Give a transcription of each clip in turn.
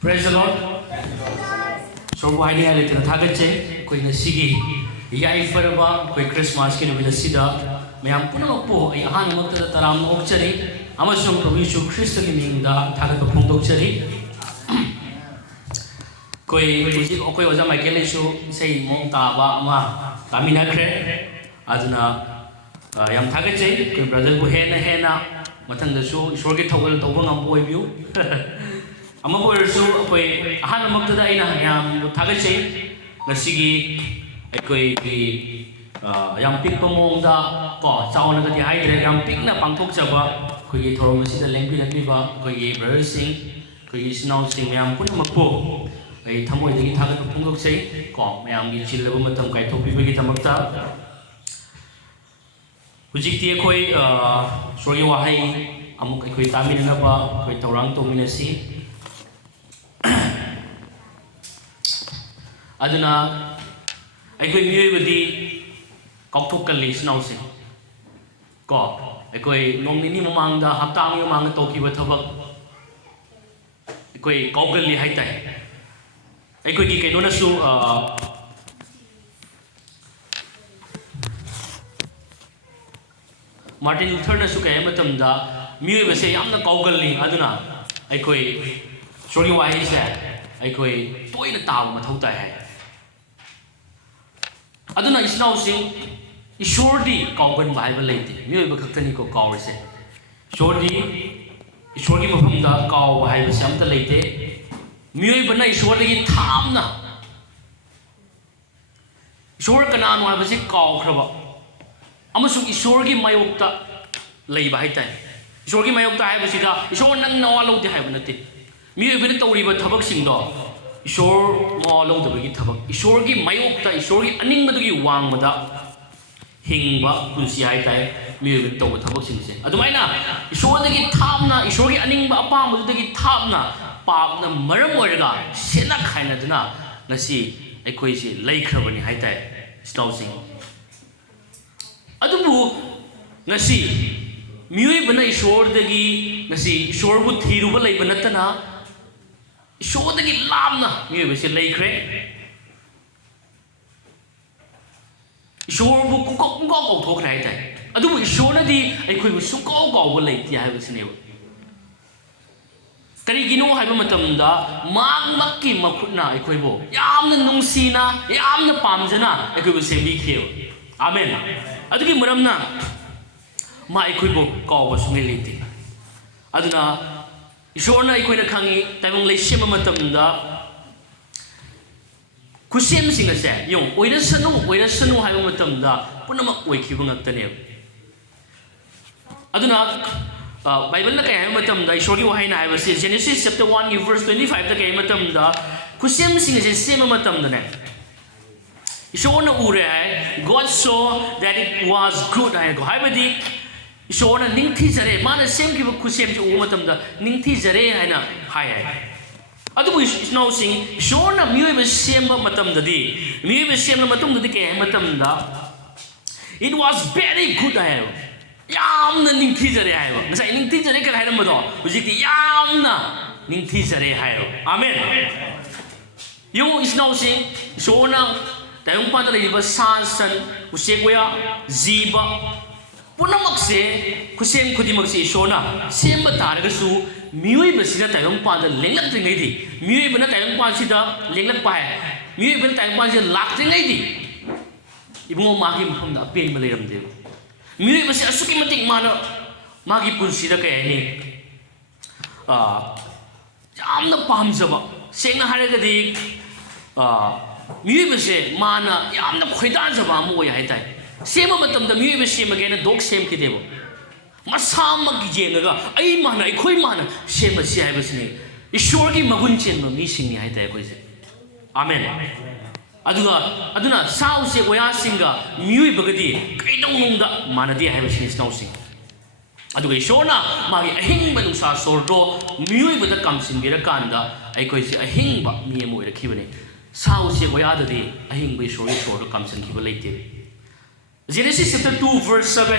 Praise the Lord. So why do I let the target? Queen Sigi, Yai Faraba, Queen Christmas, King with the Sida, may I put up a hand of the Taram Oxeri, Amazon Provincial Christian in the target of Pondoxeri. Queen was a Michael show, say Montaba, Ma, Tamina Cre, Adna, Yam Target, Queen Brother Buhena Hena, Matan the show, Shorty Toggle, Tobon Boy View. ꯑꯃꯕꯨ ꯑꯩꯈꯣꯏ ꯑꯍꯥꯟꯕꯃꯛꯇꯗ ꯑꯩꯅ ꯌꯥꯝ ꯊꯥꯒꯠꯆꯩ ꯉꯁꯤꯒꯤ ꯑꯩꯈꯣꯏꯒꯤ ꯌꯥꯝ ꯄꯤꯛꯄ ꯃꯑꯣꯡꯗ ꯀꯣ ꯆꯥꯎꯅꯒꯗꯤ ꯍꯥꯏꯗ꯭ꯔꯦ ꯌꯥꯝ ꯄꯤꯛꯅ ꯄꯥꯡꯊꯣꯛꯆꯕ ꯑꯩꯈꯣꯏꯒꯤ ꯊꯧꯔꯝ ꯑꯁꯤꯗ ꯂꯦꯡꯕꯤꯔꯛꯂꯤꯕ ꯑꯩꯈꯣꯏꯒꯤ ꯕ꯭ꯔꯗꯔꯁꯤꯡ ꯑꯩꯈꯣꯏꯒꯤ ꯏꯆꯤꯟ-ꯏꯅꯥꯎꯁꯤꯡ ꯃꯌꯥꯝ ꯄꯨꯝꯅꯃꯛꯄꯨ ꯑꯩ ꯊꯃꯣꯏꯗꯒꯤ ꯊꯥꯒꯠꯄ ꯐꯣꯡꯗꯣꯛꯆꯩ ꯀꯣ ꯃꯌꯥꯝꯒꯤ ꯆꯤꯜꯂꯕ ꯃꯇꯝ ꯀꯥꯏꯊꯣꯛꯄꯤꯕꯒꯤꯗꯃꯛꯇ ꯍꯧꯖꯤꯛꯇꯤ ꯑꯩꯈꯣꯏ ꯏꯁꯣꯔꯒꯤ ꯋꯥꯍꯩ ꯑꯃꯨꯛ ꯑꯩꯈꯣꯏ ꯇꯥꯃꯤꯟꯅꯅꯕ ꯑꯩꯈꯣꯏ ꯊꯧꯔꯥꯡ ꯇꯧꯃꯤꯟꯅꯁꯤ aduna aikoi miyoi kaukthokkalli snause ko aikoi nomnini mamangda haptang mamangda tokiba thabak aikoi kaugalli haitai aikoi gi kaino na su Martin Luther na su kay matamda miyoi base yamna kaugalli aduna aikoi sori wahi se aikoi toina taw mathau tai hai aduna isnausing ishordi kaugan bible leite miyoi ba khaktani ko kawrse ishordi ishorgi mafamda kaw haiba samta leite miyoi bana ishordi thamna ishor kananu haiba se kaw khraba amasung ishorgi mayokta leiba haitai ishorgi mayokta haiba sida ishor nang nawalo di haiba nate miyoi bana tawriba thabak singdo Ishor Molo the Big Tabak, Ishorgi Mayokta, Ishorgi Animadugi Wangmada, Hingba, Kunsiai, Mil Tower Tabak. Adumina, Ishor the Gitabna, Ishorgi Animba Apam, the Gitabna, Pabna, Maramoraga, Sena Kainadana, Nasi, Equasi, Lake Carboni Haitai, Stousing. Adubu, Nasi, Mui Bana Ishor the Gi, Nasi, Shorwood Hiruba Lake Banatana. Show the lamna, you will say lake crack. Shore book go talk right. I do show the equipment so go late. I was new. Karigino have a matamda, Maki Makuna equivo. Yam the Nungsina, Yam the Pamzana, I could say be killed. Amen. I do give Muramna. My equipo go was humiliating. I do not. Ishorna ikoina khangi taimong leishema matamda kusem singa se yong oira sanu haiba matamda punama oikhiba ngaktane aduna bible la kay haiba matamda ishori wahaina haiba se Genesis chapter 1 verse 25 da kay matamda kusem singa se sema matamda ne ishorna ure hai God saw that it was good haiba di Ishorna ningthi jare mana sem ki kusem ju matamda ningthi jare haina hai adu isnau sing ishorna miyoi ba sem matamda di miyoi ba sem matamda di ke matamda it was very good hai yamna ningthi jare hai ngasai ningthi jare ka haina mado hujiti yamna ningthi jare hai amen yo isnau sing ishorna tayong pa da liba sansan usekwa ziba Punamakse, Kusem Kudimaxi Shona, Semba Taragasu, Mui Basina Tayong Pada, Lingat Lady, Mui Bana Tayong Pasida, Lingat Pai, Mui Bana Tayong Pasida, Lacting Lady. Ibu Magi from the pain Malayam Dev. Mui was a sukimatic manner, Magi Punsida Kayani. Jam the Pamsaba, Sing Haragadi, Mui was a mana, Yam the Quidanzaba Moya. Same matam the mui same again a dog same kidebo. Masama Gijenaga, I mana, I quit mana, same as I was name. Ishorgi Magunchin of missing I take with it. Amen. Aduna, Sao se Waya Singa, Mui Bagadi, I don't know that Manadi I have seen snow sing. Adu Shona, Magi a hing balusa sordo, Mui with the comes in Virakanda, I could say a hing but me and the Kibane. Sao se Waya day, a hing by short comes and Kibalate. Genesis chapter 2 verse 7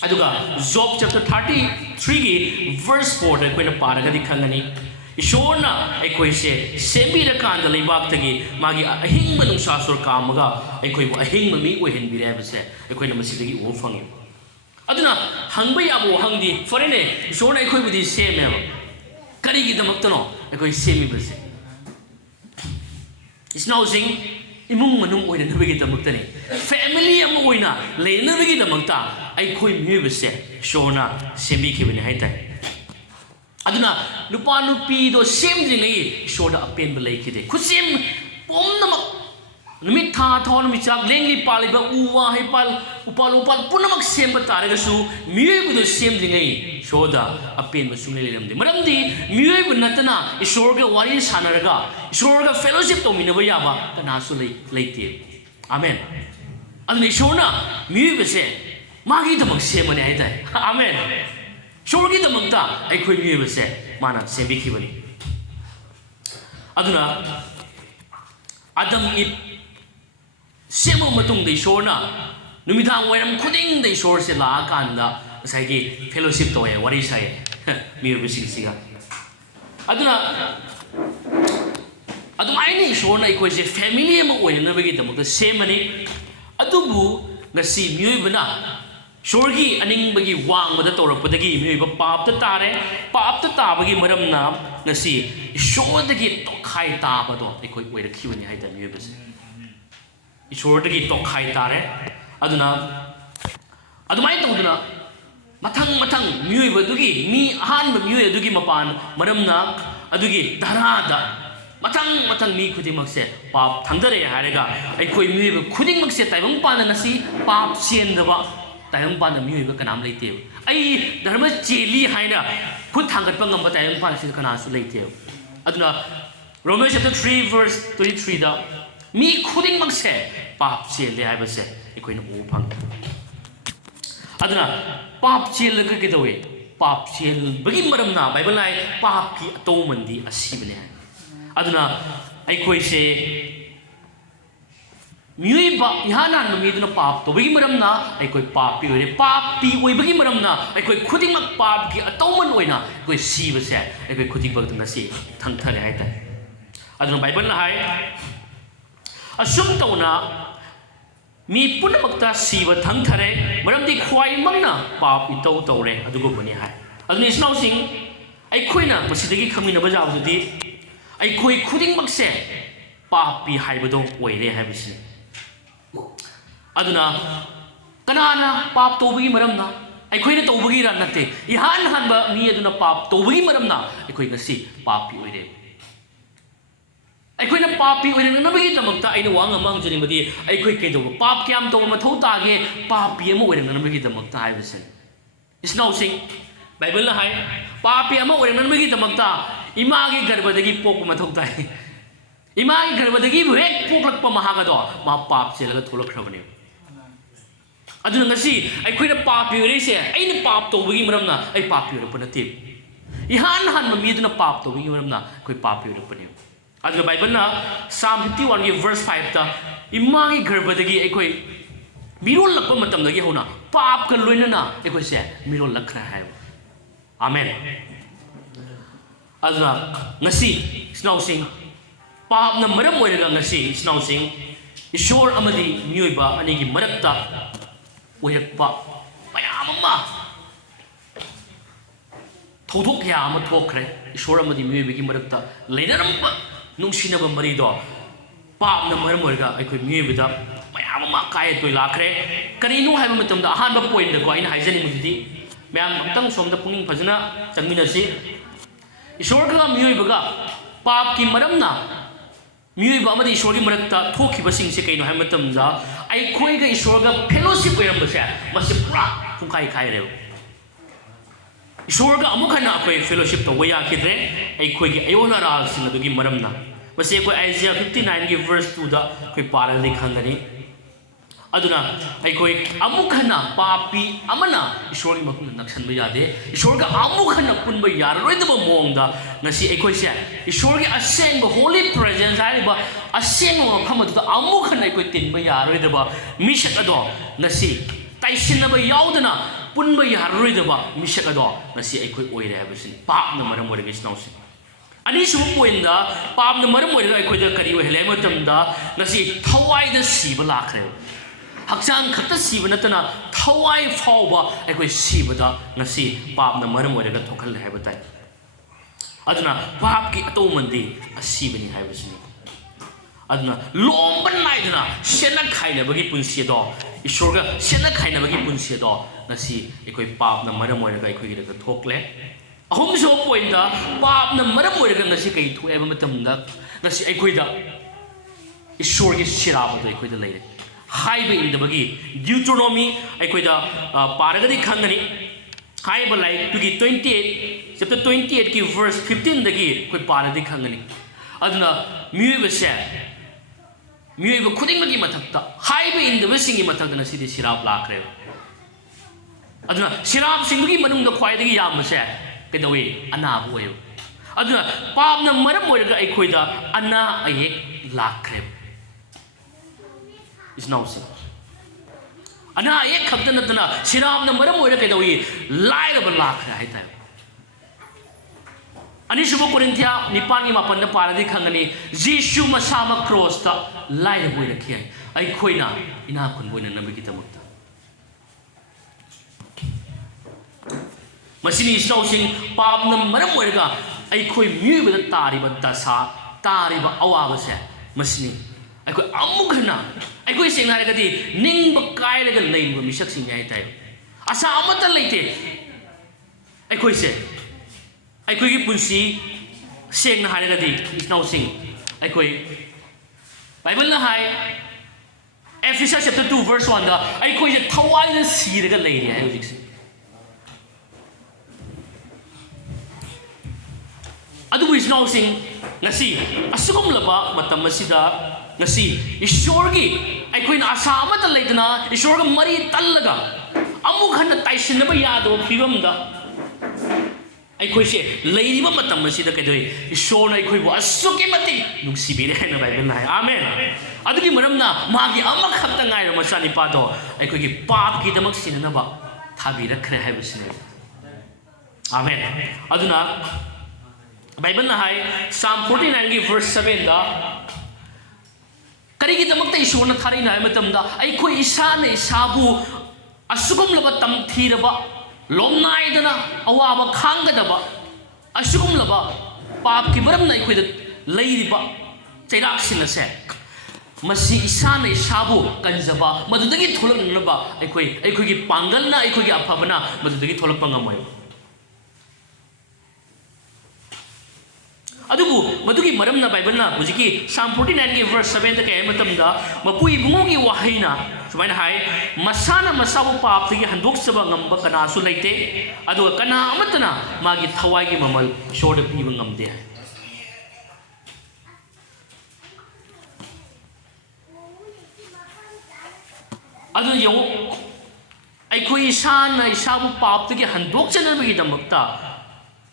aduga Job chapter 33 verse 4 da koina paragadi khangani ꯏꯁꯣꯔꯅ ꯑꯩꯈꯣꯏꯁꯦ ꯁꯦꯝꯕꯤꯔꯀꯥꯟꯗ ꯂꯩꯕꯥꯛꯇꯒꯤ ꯃꯥꯒꯤ ꯑꯍꯤꯡꯕ ꯅꯨꯡꯁꯥ ꯁꯣꯔ ꯀꯥꯝꯃꯒ ꯑꯩꯈꯣꯏꯕꯨ ꯑꯍꯤꯡꯕ ꯃꯤ ꯑꯣꯏꯍꯟꯕꯤꯔꯦ ꯍꯥꯏꯕꯁꯦ ꯑꯩꯈꯣꯏꯅ ꯃꯁꯤꯗꯒꯤ ꯎꯕ ꯐꯪꯉꯤ ꯑꯗꯨꯅ ꯍꯪꯕ ꯌꯥꯕ ꯋꯥꯍꯪꯗꯤ ꯐꯔꯦꯅꯦ ꯏꯁꯣꯔꯅ ꯑꯩꯈꯣꯏꯕꯨꯗꯤ ꯁꯦꯝꯃꯦꯕ ꯀꯔꯤꯒꯤꯗꯃꯛꯇꯅꯣ ꯑꯩꯈꯣꯏ ꯁꯦꯝꯃꯤꯕꯁꯦ ꯏꯆꯤꯟꯅꯥꯎꯁꯤꯡ ꯏꯃꯨꯡ ꯃꯅꯨꯡ ꯑꯣꯏꯅꯅꯕꯒꯤꯗꯃꯛꯇꯅꯤ ꯐꯦꯃꯤꯂꯤ ꯑꯃ ꯑꯣꯏꯅ ꯂꯩꯅꯕꯒꯤꯗꯃꯛꯇ ꯑꯩꯈꯣꯏ ꯃꯤꯑꯣꯏꯕꯁꯦ ꯏꯁꯣꯔꯅ ꯁꯦꯝꯕꯤꯈꯤꯕꯅꯤ ꯍꯥꯏꯇꯥꯔꯦ ꯑꯗꯨꯅ ꯅꯨꯄꯥ ꯅꯨꯄꯤꯗꯣ ꯁꯦꯝꯗ꯭ꯔꯤꯉꯩ ꯏꯁꯣꯔꯗ ꯑꯄꯦꯟꯕ ꯂꯩꯈꯤꯗꯦ ꯈꯨꯠꯁꯦꯝ ꯄꯨꯝꯅꯃꯛ ꯅꯨꯃꯤꯠ ꯊꯥ ꯊꯋꯥꯟꯃꯤꯆꯥꯛ ꯂꯦꯡꯂꯤ ꯄꯥꯜꯂꯤꯕ ꯎ ꯋꯥ ꯍꯩꯄꯥꯜ ꯎꯄꯥꯜ ꯎꯄꯥꯜ ꯄꯨꯝꯅꯃꯛ ꯁꯦꯝꯕ ꯇꯥꯔꯒꯁꯨ ꯃꯤꯑꯣꯏꯕꯗꯨ ꯁꯦꯝꯗ꯭ꯔꯤꯉꯩ ꯏꯁꯣꯔꯗ ꯑꯄꯦꯟꯕ ꯁꯨꯡꯂꯩ ꯂꯩꯔꯝꯗꯦ ꯃꯔꯝꯗꯤ ꯃꯤꯑꯣꯏꯕ ꯅꯠꯇꯅ ꯏꯁꯣꯔꯒ ꯋꯥꯔꯤ ꯁꯥꯟꯅꯔꯒ ꯏꯁꯣꯔꯒ ꯐꯦꯂꯣꯁꯤꯞ ꯇꯧꯃꯤꯟꯅꯕ ꯌꯥꯕ ꯀꯅꯥꯁꯨ ꯂꯩꯇꯦ ꯑꯃꯦꯟ ꯑꯗꯨꯅ ꯏꯁꯣꯔꯅ ꯃꯤꯑꯣꯏꯕꯁꯦ ꯃꯥꯒꯤꯗꯃꯛ ꯁꯦꯝꯕꯅꯤ ꯍꯥꯏꯇꯥꯔꯦ ꯑꯃꯦꯟ ꯏꯁꯣꯔꯒꯤꯗꯃꯛꯇ ꯑꯩꯈꯣꯏ ꯃꯤꯑꯣꯏꯕꯁꯦ ꯃꯥꯅ ꯁꯦꯝꯕꯤꯈꯤꯕꯅꯤ ꯑꯗꯨꯅ ꯑꯗꯝ ꯏꯞ ꯁꯦꯝꯕ ꯃꯇꯨꯡꯗ ꯏꯁꯣꯔꯅ ꯅꯨꯃꯤꯗꯥꯡ ꯋꯥꯏꯔꯝ ꯈꯨꯗꯤꯡꯗ ꯏꯁꯣꯔꯁꯦ ꯂꯥꯛꯑꯀꯥꯟꯗ ꯉꯁꯥꯏꯒꯤ ꯐꯦꯂꯣꯁꯤꯞ ꯇꯧꯋꯦ ꯋꯥꯔꯤ ꯁꯥꯏꯌꯦ ꯃꯤꯑꯣꯏꯕꯁꯤꯡꯁꯤꯒ ꯑꯗꯨꯅ ꯑꯗꯨꯃꯥꯏꯅ ꯏꯁꯣꯔꯅ ꯑꯩꯈꯣꯏꯁꯦ ꯐꯦꯃꯤꯂꯤ ꯑꯃ ꯑꯣꯏꯅꯅꯕꯒꯤꯗꯃꯛꯇ ꯁꯦꯝꯕꯅꯤ ꯑꯗꯨꯕు ꯉꯁꯤ ꯃꯤꯑꯣꯏꯕꯅ ꯏꯁꯣꯔꯒꯤ ꯑꯅꯤꯡꯕꯒꯤ ꯋꯥꯡꯃꯗ ꯇꯧꯔꯛꯄꯗꯒꯤ ꯃꯤꯑꯣꯏꯕ ꯄꯥꯞꯇ ꯇꯥꯔꯦ ꯄꯥꯞꯇ ꯇꯥꯕꯒꯤ ꯃꯔꯝꯅ ꯉꯁꯤ ꯏꯁꯣꯔꯗꯒꯤ ꯇꯣꯈꯥꯏ ꯇꯥꯕꯗꯣ ꯑꯩꯈꯣꯏ ꯑꯣꯏꯔꯛꯈꯤꯕꯅꯤ ꯍꯥꯏꯇꯥꯔꯦ ꯃꯤꯑꯣꯏꯕꯁꯦ ꯏꯁꯣꯔꯗꯒꯤ ꯇꯣꯈꯥꯏ ꯇꯥꯔꯦ ꯑꯗꯨꯅ ꯑꯗꯨꯃꯥꯏꯅ ꯇꯧꯗꯨꯅ ꯃꯊꯪ ꯃꯤꯑꯣꯏꯕꯗꯨꯒꯤ ꯑꯍꯥꯟꯕ ꯃꯤꯑꯣꯏ ꯑꯗꯨꯒꯤ ꯃꯔꯝꯅ ꯑꯗꯨꯒꯤ ꯙꯔꯥꯗ ꯃꯊꯪ ꯃꯤ ꯈꯨꯗꯤꯡꯃꯛꯁꯦ ꯄꯥꯞ ꯊꯪꯗꯔꯛꯑꯦ ꯍꯥꯏꯔꯒ ꯑꯩꯈꯣꯏ ꯃꯤꯑꯣꯏꯕ ꯈꯨꯗꯤꯡꯃꯛꯁꯦ ꯇꯥꯏꯕꯪꯄꯥꯟꯗ ꯉꯁꯤ ꯄꯥꯞ ꯆꯦꯟꯗꯕ ꯇꯥꯏꯕꯪꯄꯥꯟꯗ ꯃꯤꯑꯣꯏꯕ ꯀꯅꯥꯝ ꯂꯩꯇꯦꯕ ꯑꯩ ꯙꯔꯃ ꯆꯦꯜꯂꯤ ꯍꯥꯏꯅ ꯈꯨꯠ ꯊꯥꯡꯒꯠꯄ ꯉꯝꯕ ꯇꯥꯏꯕꯪꯄꯥꯟꯁꯤꯗ ꯀꯅꯥꯁꯨ ꯂꯩꯇꯦꯕ ꯑꯗꯨꯅ ꯔꯣꯃꯦꯟꯁ ꯆꯦꯞꯇꯔ 3 verse 23ꯗ ꯃꯤ ꯈꯨꯗꯤꯡꯃꯛꯁꯦ ꯄꯥꯞ ꯆꯦꯜꯂꯦ ꯍꯥꯏꯕꯁꯦ ꯑꯩꯈꯣꯏꯅ ꯎꯕ ꯐꯪꯉꯤ ꯑꯗꯨꯅ ꯄꯥꯞ ꯆꯦꯜꯂꯒ ꯀꯩꯗꯧꯋꯦ ꯄꯥꯞ ꯆꯦꯜꯕꯒꯤ ꯃꯔꯝꯅ ꯕꯥꯏꯕꯜ ꯍꯥꯏ ꯄꯥꯞꯀꯤ ꯑꯇꯧꯃꯟꯗꯤ ꯑꯁꯤꯕꯅꯦ ꯍꯥꯏ ꯑꯗꯨꯅ ꯑꯩꯈꯣꯏꯁꯦ ꯃꯤꯑꯣꯏꯕ ꯏꯍꯥꯟ ꯍꯥꯟꯕ ꯃꯤꯗꯨꯅ ꯄꯥꯞ ꯇꯧꯕꯒꯤ ꯃꯔꯝꯅ ꯑꯩꯈꯣꯏ ꯄꯥꯄꯤ ꯑꯣꯏꯔꯦ ꯄꯥꯄꯤ ꯑꯣꯏꯕꯒꯤ ꯃꯔꯝꯅ ꯑꯩꯈꯣꯏ ꯈꯨꯗꯤꯡꯃꯛ ꯄꯥꯞꯀꯤ ꯑꯇꯧꯃꯟ ꯑꯣꯏꯅ ꯑꯩꯈꯣꯏ ꯁꯤꯕꯁꯦ ꯑꯩꯈꯣꯏ ꯈꯨꯗꯤꯡꯃꯛꯇ ꯉꯁꯤ ꯊꯪꯊꯔꯦ ꯍꯥꯏꯇꯥꯔꯦ ꯑꯗꯨꯅ ꯕꯥꯏꯕꯜꯅ ꯍꯥꯏ ꯑꯁꯨꯝ ꯇꯧꯅ ꯃꯤ ꯄꯨꯝꯅꯃꯛꯇ ꯁꯤꯕ ꯊꯪꯊꯔꯦ ꯃꯔꯝꯗꯤ ꯈ꯭ꯋꯥꯏꯃꯛꯅ ꯄꯥꯞ ꯏꯇꯧ ꯇꯧꯔꯦ ꯑꯗꯨꯒꯨꯝꯕꯅꯤ ꯍꯥꯏ ꯑꯗꯨꯅ ꯏꯆꯤꯟꯅꯥꯎꯁꯤꯡ ꯑꯩꯈꯣꯏꯅ ꯃꯁꯤꯗꯒꯤ ꯈꯪꯃꯤꯟꯅꯕ ꯌꯥꯕꯗꯨꯗꯤ ꯑꯩꯈꯣꯏ ꯈꯨꯗꯤꯡꯃꯛꯁꯦ ꯄꯥꯄꯤ ꯍꯥꯏꯕꯗꯣ ꯑꯣꯏꯔꯦ ꯍꯥꯏꯕꯁꯤꯅꯤ ꯑꯗꯨꯅ ꯀꯅꯥꯅ ꯄꯥप ꯇꯧꯕꯒꯤ ꯃꯔꯝꯅ ꯑꯩꯈꯣꯏꯅ ꯇꯧꯕꯒꯤꯔ ꯅꯠꯇꯦ ꯏꯍꯥꯟ ꯍꯥꯟꯕ ꯃꯤ ꯑꯗꯨꯅ ꯄꯥप ꯇꯧꯕꯒꯤ ꯃꯔꯝꯅ ꯑꯩꯈꯣꯏ ꯉꯁꯤ ꯄꯥꯄꯤ ꯑꯣꯏꯔꯦ ꯑꯩꯈꯣꯏꯅ ꯄꯥꯄꯤ ꯑꯣꯏꯔꯛꯅꯕꯒꯤꯗꯃꯛꯇ ꯑꯩꯅ ꯋꯥ ꯑꯃ ꯍꯪꯖꯅꯤꯡꯕꯗꯤ ꯑꯩꯈꯣꯏ ꯀꯩꯗꯧꯕ ꯄꯥꯞ ꯀꯌꯥꯝ ꯇꯧꯕ ꯃꯊꯧ ꯇꯥꯒꯦ ꯄꯥꯄꯤ ꯑꯃ ꯑꯣꯏꯔꯛꯅꯕꯒꯤꯗꯃꯛꯇ ꯍꯥꯏꯕꯁꯦ ꯏꯆꯤꯟꯅꯥꯎꯁꯤꯡ ꯕꯥꯏꯕꯜꯅ ꯍꯥꯏ ꯄꯥꯄꯤ ꯑꯃ ꯑꯣꯏꯔꯛꯅꯕꯒꯤꯗꯃꯛꯇ ꯏꯃꯥꯒꯤ ꯒꯔꯚꯗꯒꯤ ꯄꯣꯛꯄ ꯃꯊꯧ ꯇꯥꯏ 이마의 गर्भꯗꯒꯤ ꯍꯦꯛ ꯄꯣꯛꯂꯛꯄ ꯃꯍꯥꯛ ꯑꯗꯣ ꯃꯥ ꯄꯥꯞ ꯆꯦꯜꯂꯒ ꯊꯣꯛꯂꯛꯈ꯭ꯔꯕꯅꯦ ꯑꯗꯨꯅ ꯉꯁꯤ ꯑꯩꯈꯣꯏꯅ ꯄꯥꯄꯤ ꯑꯣꯏꯔꯤꯁꯦ ꯑꯩꯅ ꯄꯥꯞ ꯇꯧꯕꯒꯤ ꯃꯔꯝꯅ ꯑꯩ ꯄꯥꯄꯤ ꯑꯣꯏꯔꯛꯄ ꯅꯠꯇꯦ 이한 한번 미드나 밥 도비기 그럼나 거의 밥 비우려뿐이요. 아주 바이블나 Psalm 51의 verse 5다 이마의 गर्भदगी कोई मिरोल लग पर मतलब लगी होना पाप कर लोइना ना कोई से मिरोल लग रहा है आमेन अदना ngasi snowsing पाप न मरम ओइरगा ngasi snowsing ईश्वर अमदी मियोइबा अनेगी मरक्ता ओइरक्पा मयाम अमा थौदोक या अमा थोखरे ईश्वर अमदी मियोइबगी मरक्ता लेनरम्बा नुंसिनबा मरिदो पाप न मरम ओइरगा अखोइ मियोइबदा मयाम अमा काय तोइ लाखरे करिनो हाइबा मतमदा अहानबा पॉइंट दको आइना हाइजनि मुदिदि मैम अमतंग सोमदा पुनिंग फजना चंगमिनसि ईश्वरगा मियोइबगा पाप की मरमना मियोइबा अमदी ईश्वरगी मरक्ता थोखिबसिंगसे कइनो हाइबा मतमदा अखोइगा ईश्वरगा फेलोशिप ओइरमबसे मसे पुरा फुंखाइ खाइरे ईश्वरगा अमुखना अखोइ फेलोशिप तो वयाखिद्रे अखोइगी अयोनारासिंग अदुगी मरमना मसे अखोइ आइजिया 59 की verse 2 दा अखोइ पारगनि खंगनि अदुना अखोइ अमुखना पापी अमना ईश्वरगी मफुन नक्सनबा यादे ईश्वरगा अमुखना पुनबा यारोइदबा मोंगदा ngasi अखोइसे ईश्वरगी असेंग होली प्रेजेंस हाइबा असेंग मफम अदुदा अमुखना अखोइ तिनबा यारोइदबा मिशक अदो ngasi ताइसिनबा याउदना पुनबा यारोइदबा मिशक अदो ngasi अखोइ ओइरे हाबसिन पापना मरम ओइरगे स्नाउसि ꯑꯅꯤꯁꯨꯕ ꯄꯣꯏꯟꯗ ꯄꯥꯞꯅ ꯃꯔꯝ ꯑꯣꯏꯔꯒ ꯑꯩꯈꯣꯏꯗ ꯀꯔꯤ ꯑꯣꯏꯍꯜꯂꯦ ꯍꯥꯏꯕ ꯃꯇꯝꯗ ꯉꯁꯤ ꯊꯋꯥꯏꯗ ꯁꯤꯕ ꯂꯥꯛꯈ꯭ꯔꯦꯕ ꯍꯛꯆꯥꯡ ꯈꯛꯇ ꯁꯤꯕ ꯅꯠꯇꯅ ꯊꯋꯥꯏ ꯐꯥꯎꯕ ꯑꯩꯈꯣꯏ ꯁꯤꯕꯗ ꯉꯁꯤ ꯄꯥꯞꯅ ꯃꯔꯝ ꯑꯣꯏꯔꯒ ꯊꯣꯛꯍꯜꯂꯦ ꯍꯥꯏꯕ ꯇꯥꯏ ꯑꯗꯨꯅ ꯄꯥꯞꯀꯤ ꯑꯇꯧꯃꯟꯗꯤ ꯑꯁꯤꯕꯅꯤ ꯍꯥꯏꯕꯁꯤꯅꯤ ꯑꯗꯨꯅ ꯂꯣꯝꯕ ꯅꯥꯏꯗꯅ ꯁꯦꯠꯅ ꯈꯥꯏꯅꯕꯒꯤ ꯄꯨꯟꯁꯤ ꯑꯗꯣ ꯏꯁꯣꯔꯒ ꯁꯦꯠꯅ ꯈꯥꯏꯅꯕꯒꯤ ꯄꯨꯟꯁꯤ ꯑꯗꯣ ꯉꯁꯤ ꯑꯩꯈꯣꯏ ꯄꯥꯞꯅ ꯃꯔꯝ ꯑꯣꯏꯔꯒ ꯑꯩꯈꯣꯏꯒꯤꯗ ꯊꯣꯛꯂꯦ ꯑꯍꯨꯝꯁꯨꯕ ꯄꯣꯏꯟꯗ ꯄꯥꯞꯅ ꯃꯔꯝ ꯑꯣꯏꯔꯒ ꯉꯁꯤ ꯀꯔꯤ ꯊꯣꯛꯑꯦ ꯍꯥꯏꯕ ꯃꯇꯝꯗ ꯉꯁꯤ ꯑꯩꯈꯣꯏꯗ ꯏꯁꯣꯔꯒꯤ ꯁꯤꯔꯥꯞ ꯑꯗꯨ ꯑꯩꯈꯣꯏꯗ ꯂꯩꯔꯦ ꯍꯥꯏꯕ ꯏꯟꯗꯕꯒꯤ ꯗ꯭ꯌꯨꯇ꯭ꯔꯣꯅꯣꯃꯤ ꯑꯩꯈꯣꯏꯗ ꯄꯥꯔꯒꯗꯤ ꯈꯪꯒꯅꯤ ꯍꯥꯏꯕ ꯂꯥꯏꯔꯤꯛꯇꯨꯒꯤ 28 ꯆꯦꯞꯇꯔ 28ꯀꯤ ꯚꯔꯁ 15ꯗꯒꯤ ꯑꯩꯈꯣꯏ ꯄꯥꯔꯗꯤ ꯈꯪꯒꯅꯤ ꯑꯗꯨꯅ ꯃꯤꯑꯣꯏꯕꯁꯦ ꯃꯤꯑꯣꯏꯕ ꯈꯨꯗꯤꯡꯃꯛꯀꯤ ꯃꯊꯛꯇ ꯍꯥꯏꯕ ꯏꯟꯗꯕꯁꯤꯡꯒꯤ ꯃꯊꯛꯇ ꯉꯁꯤꯗꯤ ꯁꯤꯔꯥꯞ ꯂꯥꯛꯈ꯭ꯔꯦꯕ ꯑꯗꯨꯅ ꯁꯤꯔꯥꯞꯁꯤꯡꯗꯨꯒꯤ ꯃꯅꯨꯡꯗ ꯈ꯭ꯋꯥꯏꯗꯒꯤ ꯌꯥꯝꯕꯁꯦ ꯀꯩꯗꯧꯏ ꯑꯅꯥꯕ ꯑꯣꯏꯌꯦꯕ ꯑꯗꯨꯅ ꯄꯥꯞꯅ ꯃꯔꯝ ꯑꯣꯏꯔꯒ ꯑꯩꯈꯣꯏꯗ ꯑꯅꯥ ꯑꯌꯦꯛ ꯂꯥꯛꯈ꯭ꯔꯦꯕ ꯏꯆꯤꯟꯅꯥꯎꯁꯤꯡ ꯑꯅꯥ ꯑꯌꯦꯛ ꯈꯛꯇ ꯅꯠꯇꯅ ꯁꯤꯔꯥꯞꯅ ꯃꯔꯝ ꯑꯣꯏꯔꯒ ꯀꯩꯗꯧꯏ ꯂꯥꯏꯔꯕ ꯂꯥꯛꯈ꯭ꯔꯦ ꯍꯥꯏꯇꯥꯔꯦ ꯑꯅꯤꯁꯨꯕ ꯀꯣꯔꯤꯟꯊꯤꯌꯥ 9:9 ꯄꯥꯔꯗꯤ ꯈꯪꯒꯅꯤ ꯖꯤꯁꯨ ꯃꯁꯥꯃꯛ ꯀ꯭ꯔꯣꯁꯇ ꯂꯥꯏꯔꯕ ꯑꯣꯏꯔꯛꯈꯤ ꯑꯩꯈꯣꯏꯅ ꯏꯅꯥꯛ ꯈꯨꯟꯕ ꯑꯣꯏꯅꯅꯕꯒꯤꯗꯃꯛꯇ ꯃꯁꯤꯅꯤ ꯏꯆꯤꯟꯅꯥꯎꯁꯤꯡ ꯄꯥꯞꯅ ꯃꯔꯝ ꯑꯣꯏꯔꯒ ꯑꯩꯈꯣꯏ ꯃꯤꯑꯣꯏꯕꯗ ꯇꯥꯔꯤꯕ ꯗꯁꯥ ꯇꯥꯔꯤꯕ ꯑꯋꯥꯕꯁꯦ ꯃꯁꯤꯅꯤ ꯑꯩꯈꯣꯏ ꯑꯃꯨꯛ ꯍꯟꯅ ꯑꯩꯈꯣꯏ ꯁꯦꯡꯅ ꯍꯥꯏꯔꯒꯗꯤ ꯅꯤꯡꯕ ꯀꯥꯏꯔꯒ ꯂꯩꯔꯤꯕ ꯃꯤꯁꯛꯁꯤꯡꯅꯤ ꯍꯥꯏꯇꯥꯔꯦ ꯑꯁꯥ ꯑꯃꯠꯇ ꯂꯩꯇꯦ ꯑꯩꯈꯣꯏꯁꯦ ꯑꯩꯈꯣꯏꯒꯤ ꯄꯨꯟꯁꯤ ꯁꯦꯡꯅ ꯍꯥꯏꯔꯒꯗꯤ ꯏꯆꯤꯟꯅꯥꯎꯁꯤꯡ ꯑꯩꯈꯣꯏ ꯕꯥꯏꯕꯜꯅ ꯍꯥꯏ Ephesians chapter 2 verse 1ꯗ ꯑꯩꯈꯣꯏꯁꯦ ꯊꯋꯥꯏꯗ ꯁꯤꯔꯒ ꯂꯩꯔꯤ ꯍꯥꯏ ꯍꯧꯖꯤꯛꯁꯦ ꯑꯗꯨꯕꯨ ꯏꯆꯤꯟꯅꯥꯎꯁꯤꯡ ꯉꯁꯤ ꯑꯁꯤꯒꯨꯝꯂꯕ ꯃꯇꯝ ꯑꯁꯤꯗ ngasi ishorgi aikoina asa amata leitana ishorga mari tallaga amuk hanna taisinaba yado phibamda aikoise leiriba matam asida kedoi ishorna aikoibu asuki mati nuksibire haina bible hai amen adugi maramna magi amak khakta ngaira masani pado aikogi pap ki damak sinanaba thabirakre haibusine amen aduna bible na hai psalm 49 gi verse 7 da karigi damakta ishorna tharina hai matamda aikoi isana isabu asugum laba tam thiraba lomnaidana awaba khangadaba asugum laba pap ki baram nai khoida leiriba chairak sina se masi isana isabu kanjaba madudagi tholaknaba aikoi gi pangalna aikoi gi aphabana madudagi tholakpa ngamoi adubu madugi maramna bible na hujiki psalm 49 gi verse 7 da kay matamda mapui bungogi wahaina sumaina hai masana masabu pap tigi handok saba ngamba kana su leite adu kana amatana magi thawai gi mamal short piba ngamde adu yo aikoi isana isabu pap tigi handok chanabagi damakta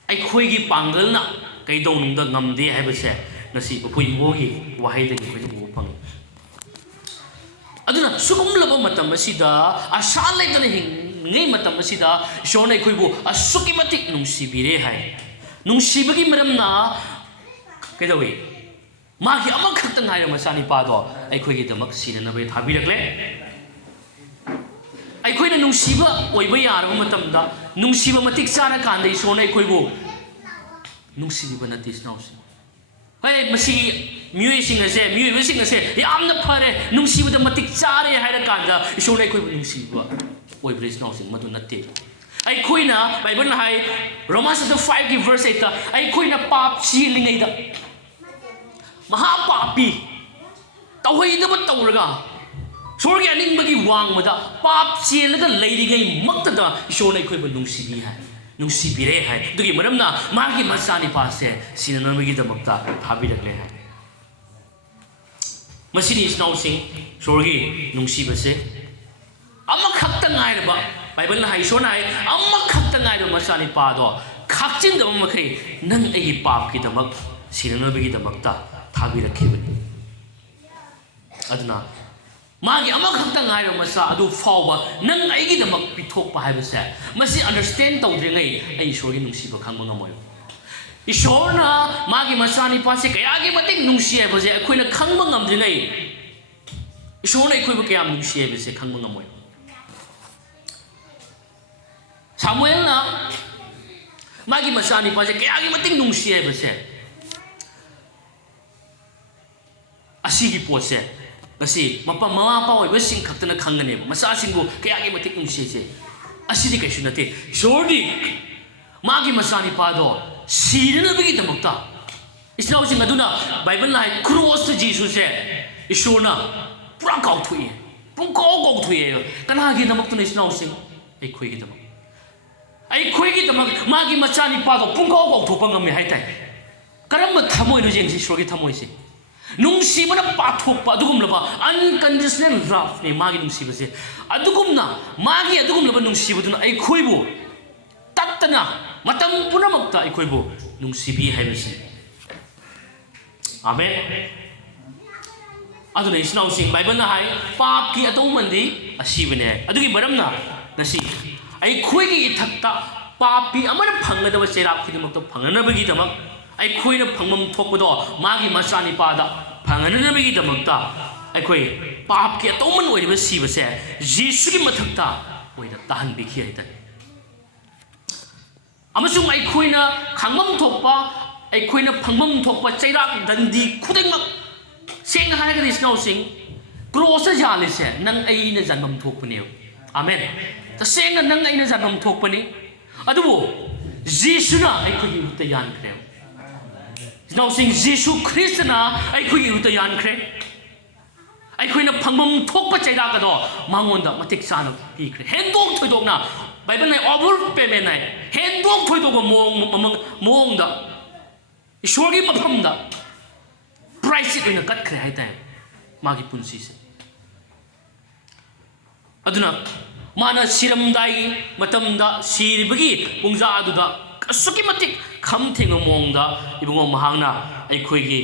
aikoi gi pangalna kay dong nungda ngamde hai base nasi pui mogi wahai de ko ni pang aduna sugum laba matam asida asa leitana hing ngei matam asida shonai khoibu asuki matik nungsibire hai nungsibagi maramna kay dawi magi amak khakta ngai masani pa do ai khoi gi damak sina na bai thabirakle ai khoi na nungsiba oiba yaraba matamda nungsiba matik chana kandai shonai khoibu nungsiba na tisnausi hai masi mui singa se mui singa se yamna phare nungsiba da matik chare haira kanda ishore koi nungsiba oi praise nausi madu natte ai khoina bible na hai romans 5 ki verse 8 ai khoina pap chilingai da maha papi tawhai da tawraga sorgi aning bagi wang mada pap chilaga leirigai makta da ishore koi nungsibi hai nungsibire hai dugi maramna magi masani pase sinanamagi damakta thabirakle hai masini is now sing sorgi nungsibase amak khakta ngairba bible na hai sona hai amak khakta ngairba masani pa do khakchin da makhri nang agi pap ki damak sinanamagi damakta thabirakhibani aduna magi amak khakta ngai ro masa adu fawba nang aigi damak pithok pa hai base masi understand tawdre ngai ai sorgi nungsiba khangma ngamoi Ishorna magi masani pasi kaya gi matik nungsi hai bose akhoi na khangba ngamdri ngai Ishorna akhoi ba kaya nungsi hai bose khangba ngamoi Samuel na magi masani pasi kaya gi matik nungsi hai bose Asigi pose ngasi mapa mama pa oi ba sing khaktana khangane masa singbu kaya gi matik nungsi se asidi kaisu nate Ishordi magi masani pa do Sirena bagi damakta. Islam sing aduna Bible lai cross to Jesus se Ishona pura kau thui. Pung kau thui. Kana gi damakta Islam sing ai khoi gi damak. Ai khoi gi damak magi machani pa do pung kau thu pangam me hai tai. Karam thamoi no jeng si shrogi thamoi se. Nung si mana pa thok pa dugum laba unconditional love ne magi nung si ba se. Adugum na magi adugum laba nung si baduna ai khoi bu. Tattana Matam punamakta akhoi bu nungsibi haibasi Amen Aduna isnaw sing Bible na hai pap ki atong mandi asibane adugi maramna ngasi akhoi gi ithakta papi amana phanggadaba serap khidimakta phanganabagi damak akhoi na phangmam thokpado magi masani pada phanganabagi damakta akhoi pap ki atong man oiriba sibase Jesus gi mathakta oida tahan bikhi haita amasung aikoina khangmam thokpa aikoina phangmam thokpa chairak dandi khudengmak sengna haigadi snow sing cross jale se nang aina janmam thokpani amen ta sengna nang aina janmam thokpani adubo jisuna aikogi uta yan kre snow sing jisu kristna aikogi uta yan kre aikoina phangmam thokpa chairak ado mangonda matik sana pi kre hendok thoidokna Bible nai over payment nai hendok thoidogo mong da ishwagi mafam da price it ina kat khre hai tai magi punsi se aduna mana siram dai matam da siribagi pungja adu da asuki matik kham theng mong da ibungo mahangna ai khoi gi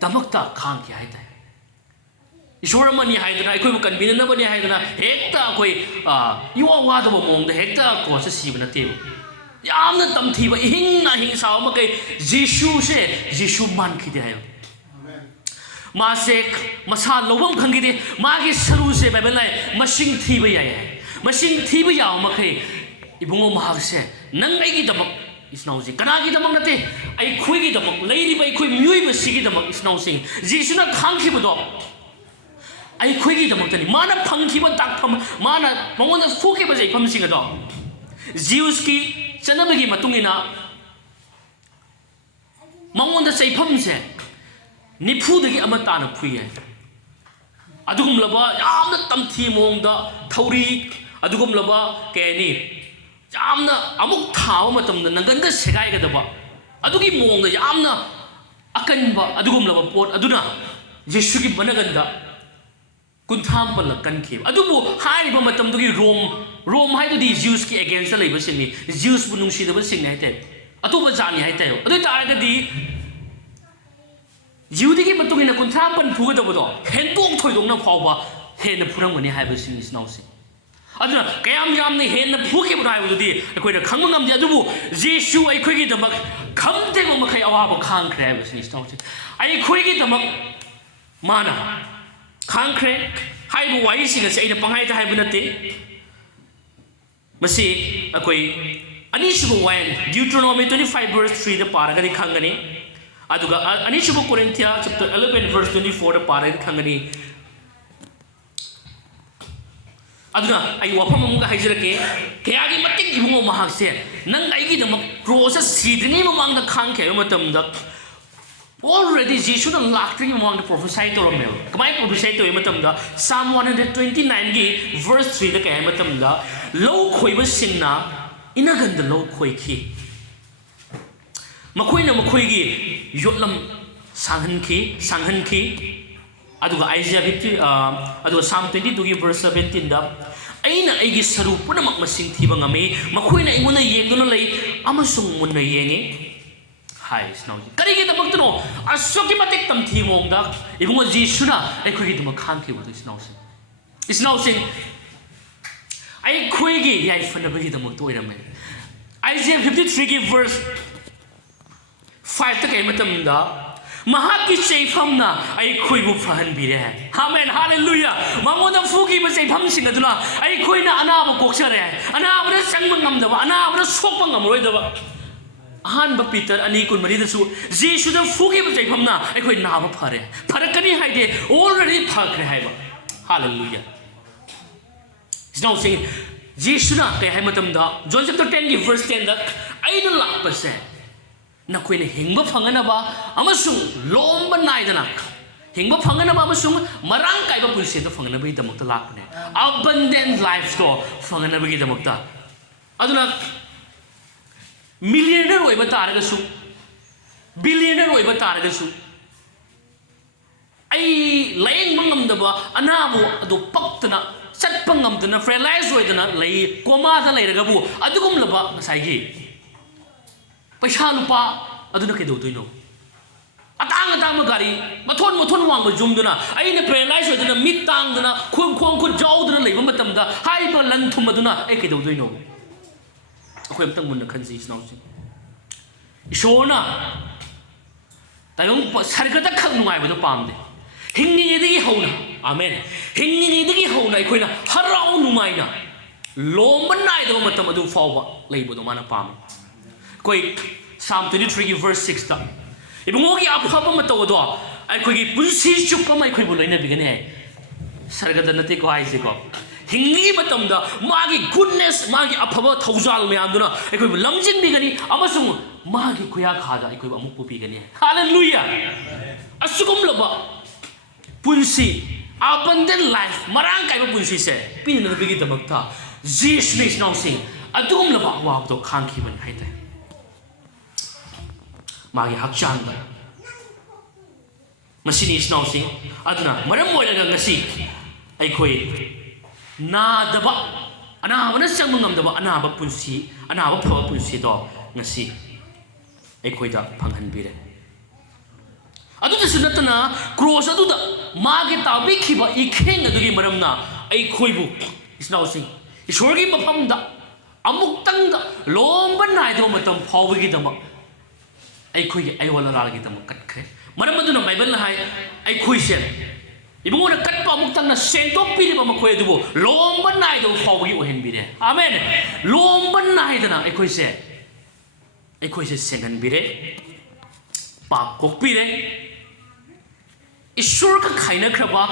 tamakta khang ki hai tai Ishwara mani haidana akhoi bu convenient bani haidana hekta akhoi yuwa wa da mong da hekta ko sa sibana te yamna tamthi ba hing na hing saw ma kai Jesus man khi de hayo ma se masa lobam khangi de ma gi saru se bible lai masing thi ba yai masing thi ba yaw ma kai ibungo ma se nang ai gi damak isnau ji kana gi damak nate ai khoi gi damak leiri ba khoi myui ba si gi damak isnau sing Jesus na khang khi ba do ai khoi gi damak ni mana phangki ba tak pham mana mongona fuke ba jai pham sing ado Zeus ki chanabagi matungina mongona sai pham se ni phu dagi amata na phui ai adugum laba yamna tamthi mongda thauri adugum laba ke ni yamna amuk thaw matam na nangan ga segai ga daba adugi mongda yamna akan ba adugum laba pot aduna Jesu ki banaganda Kuntham pala kan khib adubu hai ba matam dugi Rome hai du di Zeus ki against la iba singni Zeus bu nungsi da ba sing hai te atu ba jani hai te adu ta ga di Judi ki matung ina kuntham pan phu ga da do hen tong thoi dong na phaw ba hen na phurang mani hai ba sing is now sing aduna kayam yam ne hen na phu ki ba hai bu di akoi da khang ngam di adubu Jesu ai khoi gi da mak kham te go ma khai awa ba khang khre ba sing is now sing ai khoi gi da mak mana Khangkre hai bu wai sing se ina panghai ta hai bu nate masi akoi anishubu wan Deuteronomy 25 verse 3 da paraga di khangani aduga anishubu Corinthians chapter 11 verse 24 da paraga di khangani aduna ai wafam amga haijrake kayagi matik ibungo mahak se nang ai gi da cross sidni mamang da khang khe matam da Already Jesus na lakri mo ang prophesy to romel. Kamay prophesy to matam da Psalm 129 gi verse 3 da kay matam da low khoi ba sing na inaganda low khoi ki. Makhoi na makhoi gi yotlam sanghan ki aduga Isaiah 50 aduga Psalm 22 gi verse 17 da aina aigi saru punamak masing thiba ngame makhoi na inguna yengduna lay amasung munna yengi Hai snow. Kari kita bak tuno asoki matik tam thi mong da ibungo Jesus na ai khoi gi dum khang ki bu snow sing. Snow sing ai khoi gi yai fana ba gi dum to ira me. Isaiah 53 gi verse 5 ta kai matam da mahaki cheifam na ai khoi bu phan bi re amen hallelujah mangon fugi ba cheifam sing aduna ai khoi na ana ba koksa re ana ba sang ngam da ba ana ba sok ba ngam roi da ba han ba Peter ani kun mari da su Jesus da fugi ba cheifam na ai khoi na ba phare pharakani hai de already phakre hai ba hallelujah is now saying Jesus na kai hai matam da John chapter 10 gi verse 10 da ai na lak pa se na khoi ne hingba phangana ba amasung lomba nai da na hingba phangana ba amasung marang kai ba punse da phangana ba idamok ta lak ne abundant life to phangana ba gi damok ta aduna millionaire oi ba taraga su billionaire oi ba taraga su ai layeng mangam da ba anabu adu paktana satpa ngamdana paralyze oidana lay koma da layraga bu adugum laba ngasai gi paisa lupa aduna ke doino atang gari mathon wang ba jumduna aina paralyze oidana mit tangdana khum khut jawduna leiba matam da haiba lan thum aduna ai ke doino akhoi amtang mun khanji snausi ishona tayong sargada khang nungai ba do pamde hingni yedigi hauna amen hingni yedigi hauna akhoi na harau numaina lomba nai do matam adu fawba leibo do mana pam koi Psalm 23 verse 6 ta ibungogi aphaba mataw do akhoi gi punsi chuppa mai khoi bu loina bigane sargada nati ko ai se ko hingi matam da magi goodness magi aphaba thaujal me anduna akhoi bu lamjin bigani amasung magi kuya khada akhoi amuk pu bigani hallelujah asugum laba punsi abundant life marang kai ba punsi se pin na bigi damak ta Jesus is now saying adum laba wa to khangki ban hai tai magi hakchan da machine is now saying adna maram moi la ngasi ai khoi na daba ana bana samungam daba ana ba punsi ana ba phawa punsi do ngasi ai khoi da phanghan bi re adu da sunatna cross adu da mage tabi khiba ikheng adu gi maramna ai khoi bu is now saying ishwar gi mafam da amuk tang da lomba nai do matam phaw gi dama ai khoi ai wala la gi dama kat khe maram adu na bible na hai ai khoi se ibungo na kat pa amuk tang na sentok pi ba ma khoi adu bo lomba nai do phaw gi ohen bi re amen lomba nai da na ai khoi se sengan bi re pa kok pi re ishwar ka khaina khraba